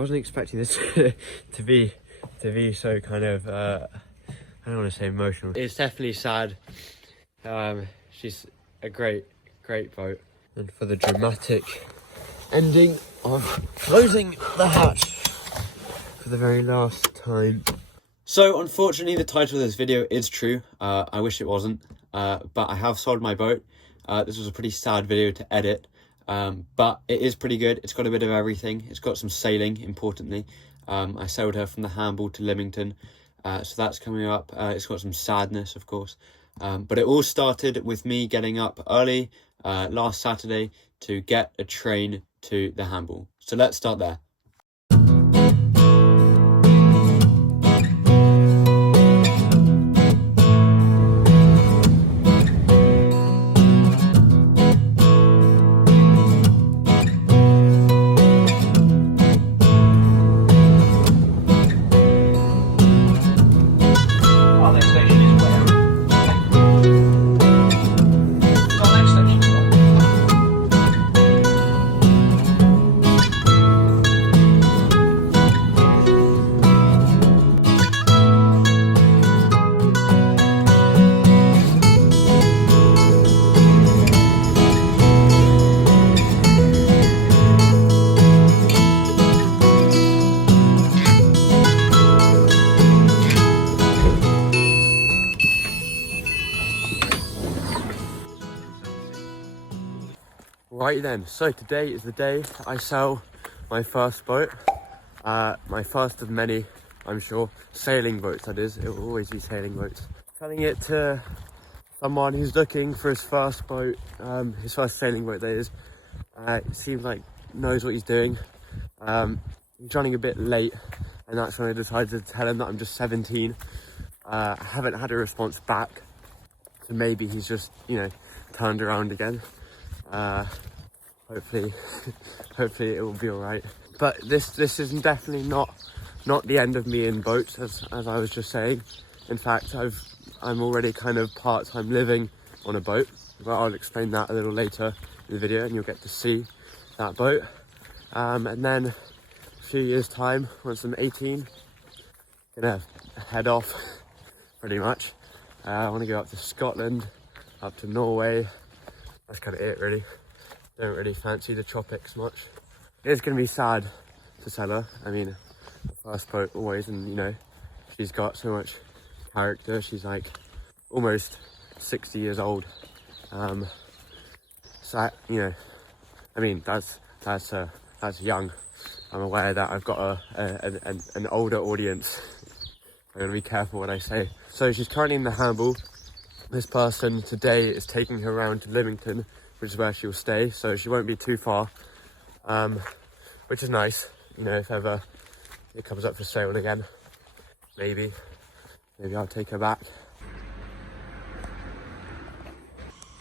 wasn't expecting this to be so kind of I don't want to say emotional. It's definitely sad. She's a great boat. And for the dramatic ending of closing the hatch for the very last time. So unfortunately the title of this video is true. I wish it wasn't, but I have sold my boat. This was a pretty sad video to edit, but it is pretty good. It's got a bit of everything. It's got some sailing, importantly. I sailed her from the Hamble to Lymington, so that's coming up. It's got some sadness, of course, but it all started with me getting up early last Saturday to get a train to the Hamble. So let's start there. Right then, so today is the day I sell my first boat, my first of many, I'm sure, sailing boats. That is, it will always be sailing boats. Selling it to someone who's looking for his first boat, his first sailing boat, that is. It seems like knows what he's doing. He's running a bit late, and that's when I decided to tell him that I'm just 17. I haven't had a response back, so maybe he's just, you know, turned around again. Hopefully it will be all right. But this is definitely not the end of me in boats, as I was just saying. In fact, I'm already kind of part-time living on a boat, but I'll explain that a little later in the video, and you'll get to see that boat. And then a few years time, once I'm 18, gonna head off pretty much. I want to go up to Scotland, up to Norway. That's kind of it, really. Don't really fancy the tropics much. It is going to be sad to sell her. I mean, the first boat always, and you know, she's got so much character. She's like almost 60 years old. So you know, I mean, that's young. I'm aware that I've got an older audience. I'm gonna be careful what I say. So she's currently in the Hamble. This person today is taking her around to Lymington, which is where she'll stay, so she won't be too far, which is nice. You know, if ever it comes up for sale again, maybe I'll take her back.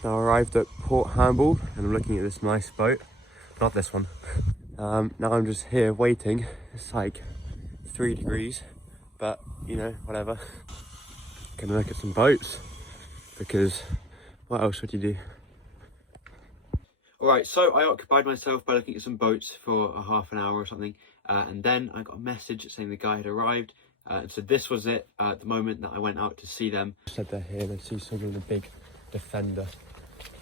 Now I arrived at Port Hamble, and I'm looking at this nice boat. Not this one. Now I'm just here waiting. It's like 3 degrees, but you know, whatever. Gonna look at some boats, because what else would you do? Alright, so I occupied myself by looking at some boats for a half an hour or something, and then I got a message saying the guy had arrived, and so this was it at the moment that I went out to see them. Said they're here, they see someone with a big Defender.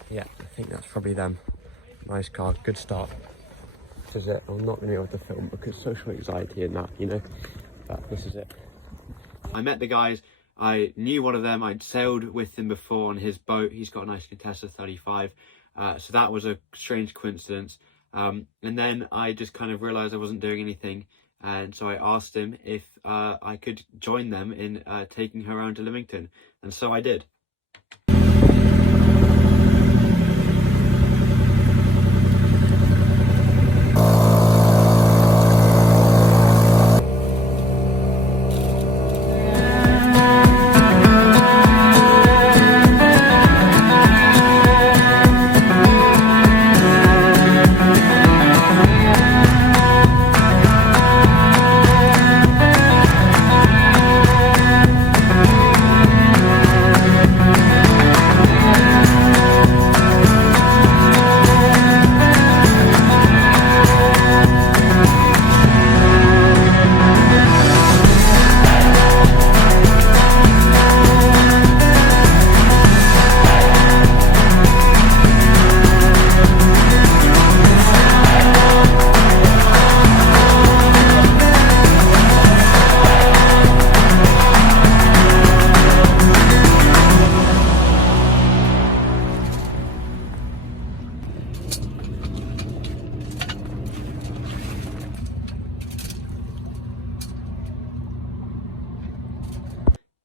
Yeah, I think that's probably them. Nice car, good start. This is it. I'm not going to be able to film because social anxiety and that, you know, but this is it. I met the guys. I knew one of them. I'd sailed with him before on his boat. He's got a nice Contessa 35. So that was a strange coincidence. And then I just kind of realised I wasn't doing anything. And so I asked him if I could join them in taking her around to Lymington. And so I did.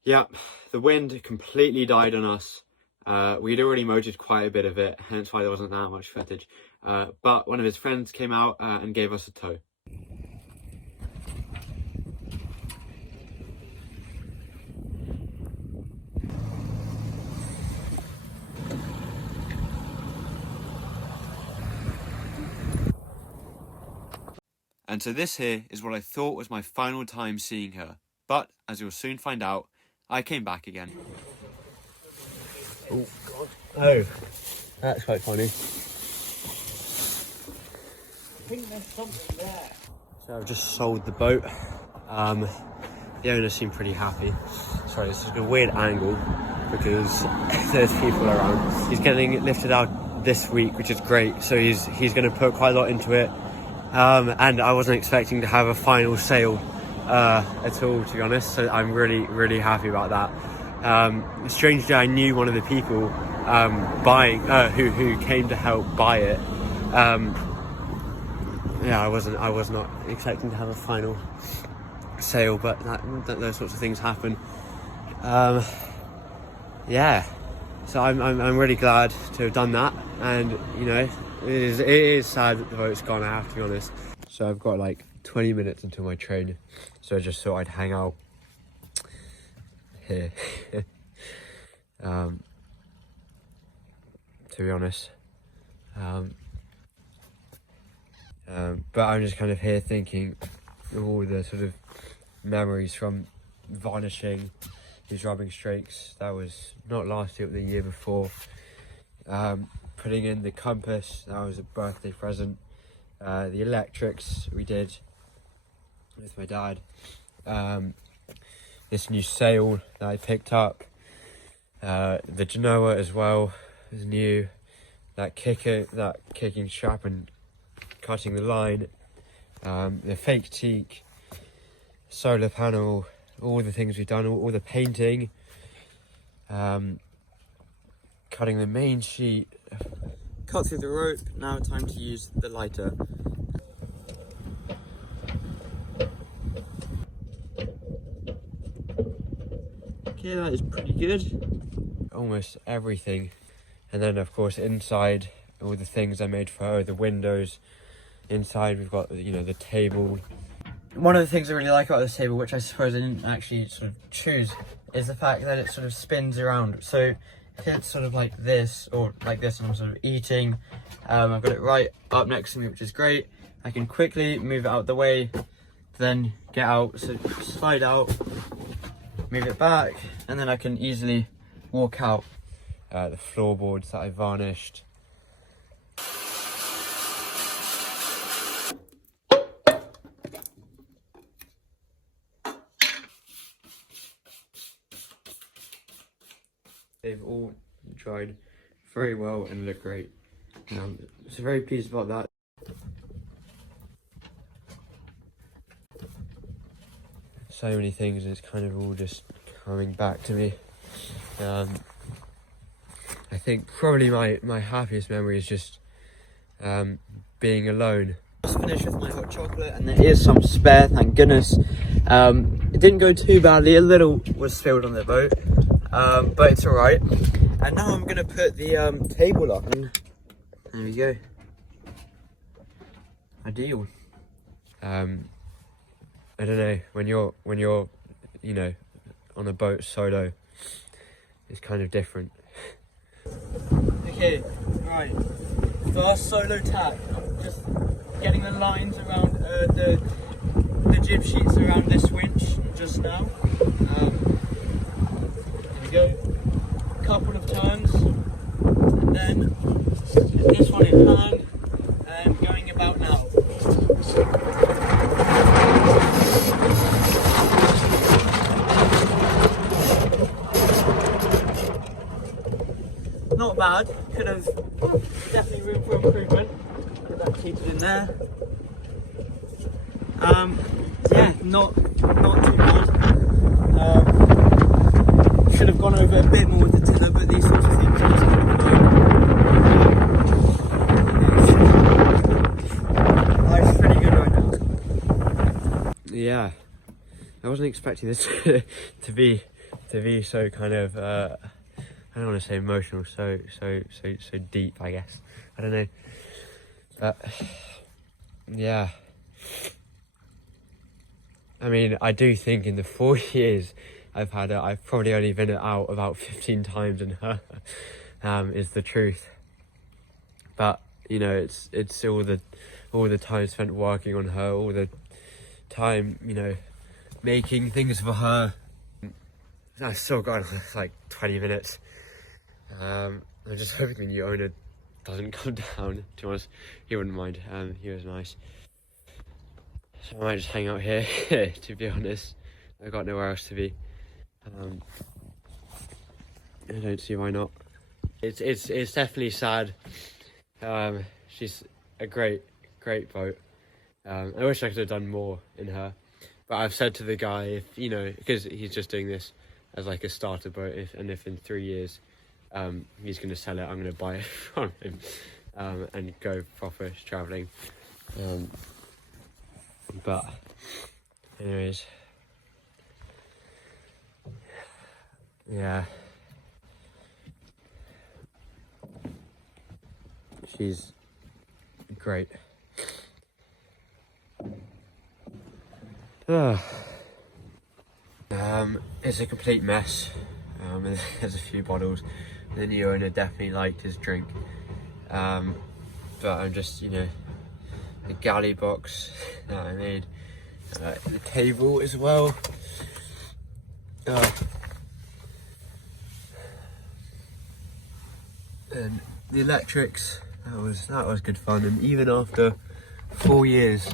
Yeah, the wind completely died on us. We'd already motored quite a bit of it, hence why there wasn't that much footage. But one of his friends came out and gave us a tow. And so this here is what I thought was my final time seeing her. But, as you'll soon find out, I came back again. Oh, God. Oh, that's quite funny. I think there's something there. So I've just sold the boat. The owner seemed pretty happy. Sorry, this is a weird angle because there's people around. He's getting it lifted out this week, which is great. So he's going to put quite a lot into it. And I wasn't expecting to have a final sale at all, to be honest. So I'm really, really happy about that. Strangely, I knew one of the people who came to help buy it. Yeah, I was not expecting to have a final sale, but those sorts of things happen. Yeah, so I'm really glad to have done that, and you know, it is sad that the boat's gone, I have to be honest. So I've got like 20 minutes until my train, so I just thought I'd hang out here. To be honest, but I'm just kind of here thinking of all the sort of memories from varnishing these rubbing strakes. That was not last year, but the year before. Putting in the compass, that was a birthday present. The electrics we did with my dad. This new sail that I picked up. The Genoa as well is new. That kicking strap and cutting the line. The fake teak, solar panel, all the things we've done, all the painting, cutting the main sheet, cut through the rope. Now time to use the lighter. Okay, that is pretty good. Almost everything. And then of course inside, all the things I made for her, the windows. Inside we've got, you know, the table. One of the things I really like about this table, which I suppose I didn't actually sort of choose, is the fact that it sort of spins around. So if it's sort of like this, or like this, and I'm sort of eating, I've got it right up next to me, which is great. I can quickly move it out the way, then get out, so slide out, move it back, and then I can easily walk out. The floorboards that I varnished. They've all dried very well and look great. So very pleased about that. So many things, and it's kind of all just coming back to me. I think probably my happiest memory is just being alone. Just finished with my hot chocolate, and there is some spare, thank goodness. It didn't go too badly, a little was spilled on the boat, but it's alright. And now I'm gonna put the table up, and there we go. Ideal. I don't know, when you're you know, on a boat solo, it's kind of different. Okay, right, first solo tack. I'm just getting the lines around the jib sheets around this winch just now. There we go, couple of turns, and then this one in hand and going about now. Not bad, could have definitely room for improvement. Get that seated in there. Yeah, not too bad. Should have gone over a bit more with the tiller, but these sorts of things are just kind of annoying. Life's pretty good right now. Yeah, I wasn't expecting this to be so kind of I don't want to say emotional, so deep, I guess. I don't know, but yeah. I mean, I do think in the 4 years I've had her, I've probably only been out about 15 times in her, is the truth. But you know, it's all the time spent working on her, all the time, you know, making things for her. I've still got like 20 minutes. I'm just hoping the owner doesn't come down. To us, he wouldn't mind. He was nice. So I might just hang out here. To be honest, I've got nowhere else to be. I don't see why not. It's definitely sad. She's a great boat. I wish I could have done more in her, but I've said to the guy, if you know, because he's just doing this as like a starter boat, if in 3 years he's going to sell it, I'm going to buy it from him and go proper travelling. But anyways, yeah, she's great. It's a complete mess. There's a few bottles. The new owner definitely liked his drink, but I'm just, you know, the galley box that I made, the table as well. And the electrics, that was good fun. And even after 4 years,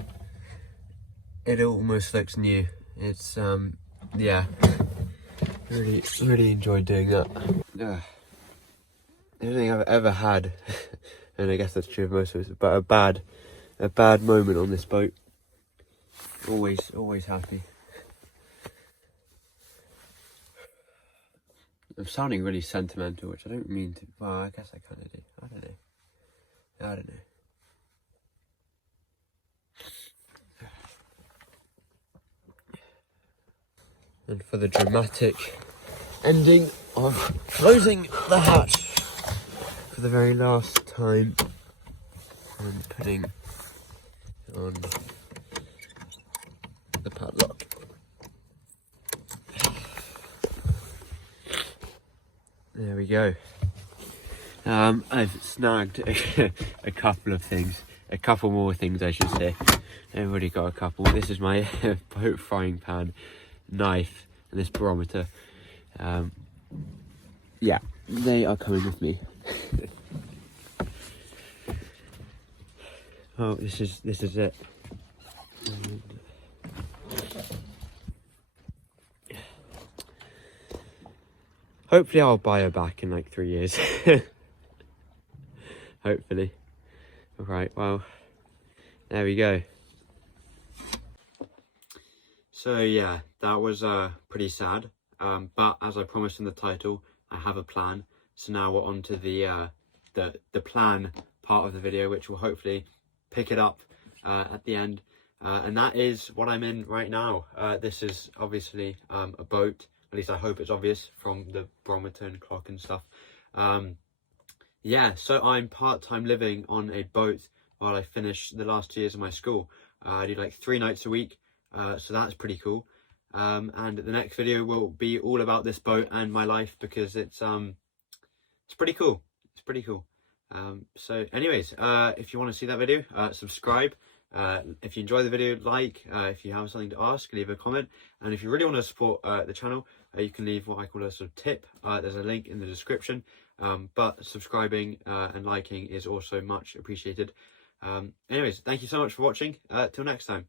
it almost looks new. It's yeah, really enjoyed doing that. I don't think I've ever had, and I guess that's true of most of us, but a bad moment on this boat. Always happy. I'm sounding really sentimental, which I don't mean to. Well, I guess I kind of do. I don't know. And for the dramatic ending of closing the hatch for the very last time and putting on the padlock. There we go. I've snagged a couple of things, a couple more things I should say. I've already got a couple. This is my boat frying pan, knife, and this barometer. Yeah, they are coming with me. Oh, this is it. Hopefully I'll buy her back in like 3 years. Hopefully. Alright, well, there we go. So yeah, that was pretty sad. But as I promised in the title, I have a plan. So now we're on to the plan part of the video, which will hopefully pick it up at the end. And that is what I'm in right now. This is obviously a boat. At least I hope it's obvious from the barometer and clock and stuff. Yeah, so I'm part-time living on a boat while I finish the last 2 years of my school. I do like 3 nights a week, so that's pretty cool. And the next video will be all about this boat and my life, because it's pretty cool. It's pretty cool. So anyways, if you want to see that video, subscribe. If you enjoy the video, like. If you have something to ask, leave a comment. And if you really want to support the channel, you can leave what I call a sort of tip. There's a link in the description. But subscribing and liking is also much appreciated. Anyways, thank you so much for watching. Till next time.